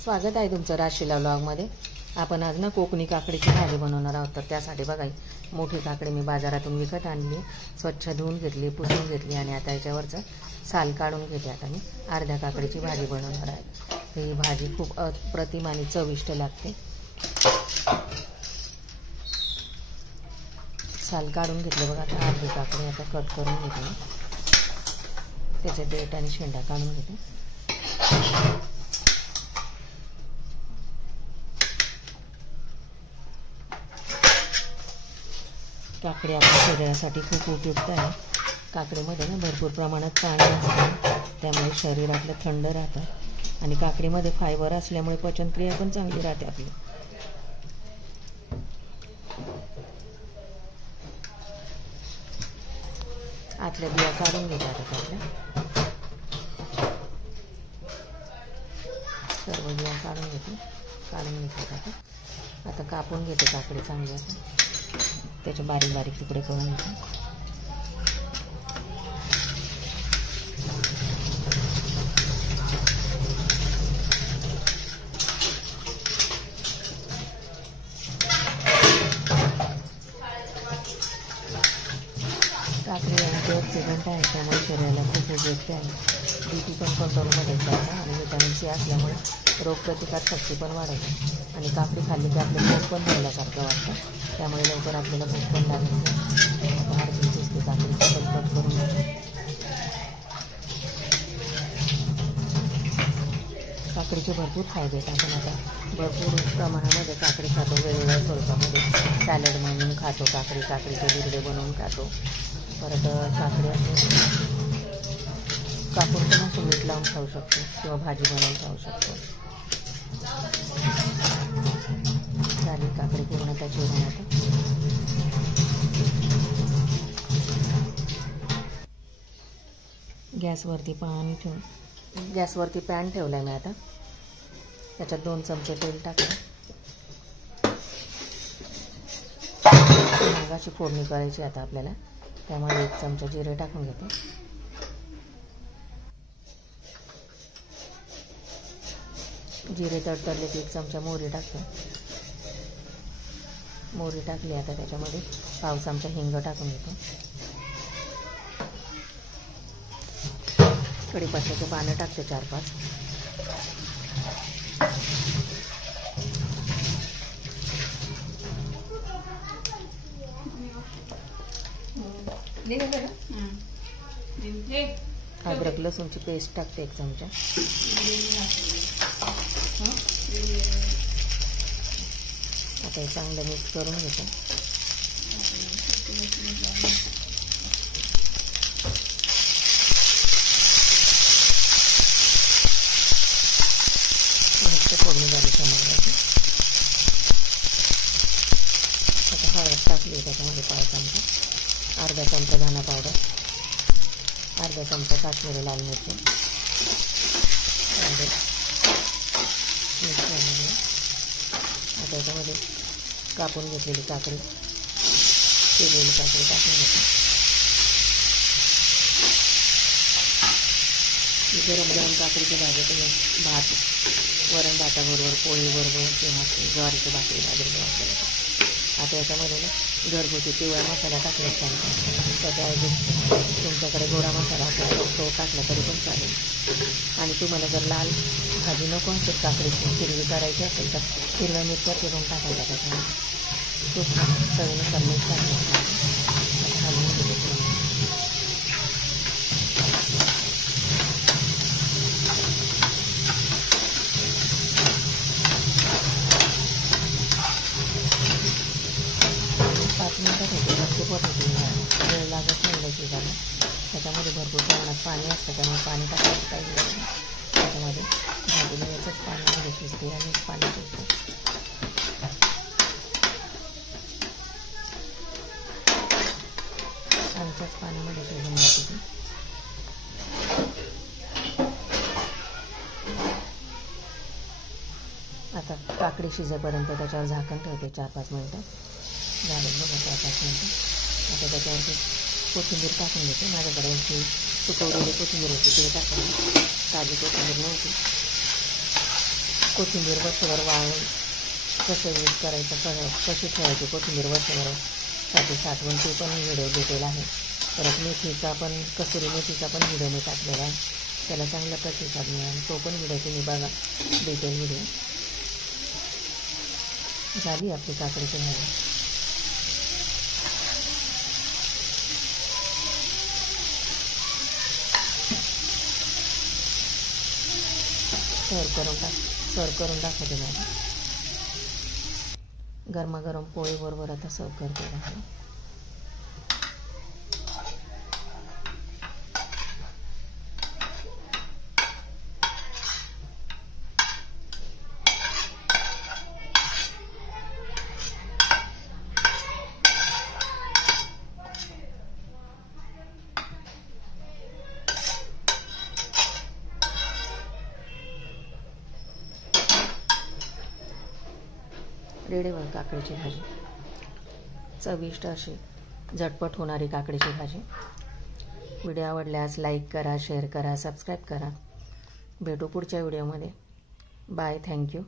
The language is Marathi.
स्वागत आहे तुमचं राशीला व्लॉगमध्ये। आपण आज ना कोकणी काकडीची भाजी बनवणार आहोत। तर त्यासाठी बघा मोठी काकडी मी बाजारातून विकत आणली, स्वच्छ धुवून घेतली, पुसून घेतली आणि आता याच्यावरचं साल काढून घेते। आता मी अर्ध्या काकडीची भाजी बनवणार आहे। ही भाजी खूप अप्रतिम आणि चविष्ट लागते। साल काढून घेतले बघा। आता अर्धी काकडी आता कट करून घेते, त्याचे देठ आणि शेंडा काढून घेते। काकडी आपल्या शरीरासाठी खूप उपयुक्त आहे। काकडीमध्ये ना भरपूर प्रमाणात पाणी असते, त्यामुळे शरीर आपलं थंड राहतं आणि काकडीमध्ये फायबर असल्यामुळे पचनक्रिया पण चांगली राहते आपली। आतल्या बिया काढून घेतात आपल्या, सर्व बिया काढून घेते। आता कापून घेते काकडी चांगली, आता त्याचे बारीक बारीक तुकडे करून घेते। काकडी अँटीऑक्सिडंट आहे, त्यामुळे शरीराला खूप उपयुक्त आहे। बीपी पण कंट्रोलमध्ये ठेवते आणि व्हिटॅमिन सी असल्यामुळे रोगप्रतिकार शक्ती पण वाढवते। आणि काकडी खाल्ली की आपलं भूक पण भरल्यासारखं वाटतं, त्यामुळे लवकर आपल्याला भूक पण लागत नाही। आता अर्धी चिसकी काकडी कट करून घेते। काकडीचे भरपूर फायदे आहेत। आपण आता भरपूर प्रमाणामध्ये काकडी खातो, वेगवेगळ्या स्वरूपामध्ये सॅलड म्हणून खातो, काकडीचे बिरडे बनवून खातो। परत काकडी आपण कापून पण असं मीठ लावून खाऊ शकतो किंवा भाजी बनवून खाऊ शकतो। झाली काकडी पूर्णतः चिरून आता गॅसवरती पॅन ठेवलाय मी। आता त्याच्यात 2 चमचे तेल टाकले, अशी फोडणी करायची आता आपल्याला। त्यामध्ये 1 चमचा जिरे टाकून घेते, जिरे तडतडले की 1 चमचा मोहरी टाकते। मोहरी टाकली आता त्याच्यामध्ये पाव चमचा हिंग टाकून घेतो। कढीपत्त्याचे पानं टाकते 4-5। अद्रक लसूणची पेस्ट टाकते 1 चमचा। आता हे चांगलं मिक्स करून घेतो। फोडणी झाली टमाट्याची। आता हळद टाकली त्याच्यामध्ये पाव चमचा, अर्धा चमचा धना पावडर, अर्धा चमचा काश्मीरी लाल मिरची, मिक्स झालेली। आता याच्यामध्ये कापून घेतलेली काकडी, केलेली काकडी टाकून घेते। गरम काकडीची भाजी तुम्ही भात, वरण भाताबरोबर, पोळीबरोबर किंवा ज्वारीची भाकरी भाजून वापरायची। आता याच्यामध्ये ना घरगुती पिवळा मसाला टाकला चालतो, त्याच्याऐवजी तुमच्याकडे गोडा मसाला असेल तो टाकला तरी पण चालेल। आणि तुम्हाला जर लाल भाजी नको असेल, काकडीची हिरवी करायची असेल तर हिरव्या मिरच्या चिरून टाकायच्या त्याच्यामध्ये, खूप चवीनुसार मीठ टाकायचं। घालून घेते। वेळ लागत नाही शिजायला, त्याच्यामध्ये भरपूर प्रमाणात पाणी असतं, त्यामुळे पाणी टाकायचं पाहिजे। त्याच्यामध्ये भाजीला याचंच पाण्यामध्ये शिजते आणि पाणी शिजतं। आमच्याच पाण्यामध्ये शिजून जाते ती। आता काकडी शिजेपर्यंत त्याच्यावर झाकण ठेवते 4-5 मिनटं। झालं बघा 4-5 मिनटं। आता त्याच्यावरती कोथिंबीर टाकून घेते। माझ्याकडे सुकवलेली कोथिंबीर होती, ते टाकून ताजी कोथिंबीर नव्हती। कोथिंबीर वर्षभर वाळून कसं यूज करायचं, कशी ठेवायची कोथिंबीर वर्षभर साठी साठवून, ते पण व्हिडिओ भेटेल आहे. परत मेथीचा पण, कसुरी मेथीचा पण व्हिडिओ मी टाकलेला आहे, त्याला चांगला प्रतिसाद मिळाला, तो पण व्हिडिओ तुम्ही बघा, डिटेल व्हिडिओ. झाली आपली काकडीची भाजी. सर्व करून दाखवते माझी. गरमागरम पोळीबरोबर आता सर्व करते आहे. रेडीवर काकडीची भाजी, चविष्ट अशी झटपट होणारी काकडीची भाजी. व्हिडिओ आवडल्यास लाईक करा, शेअर करा, सबस्क्राईब करा. भेटू पुढच्या व्हिडिओमध्ये. Bye, thank you.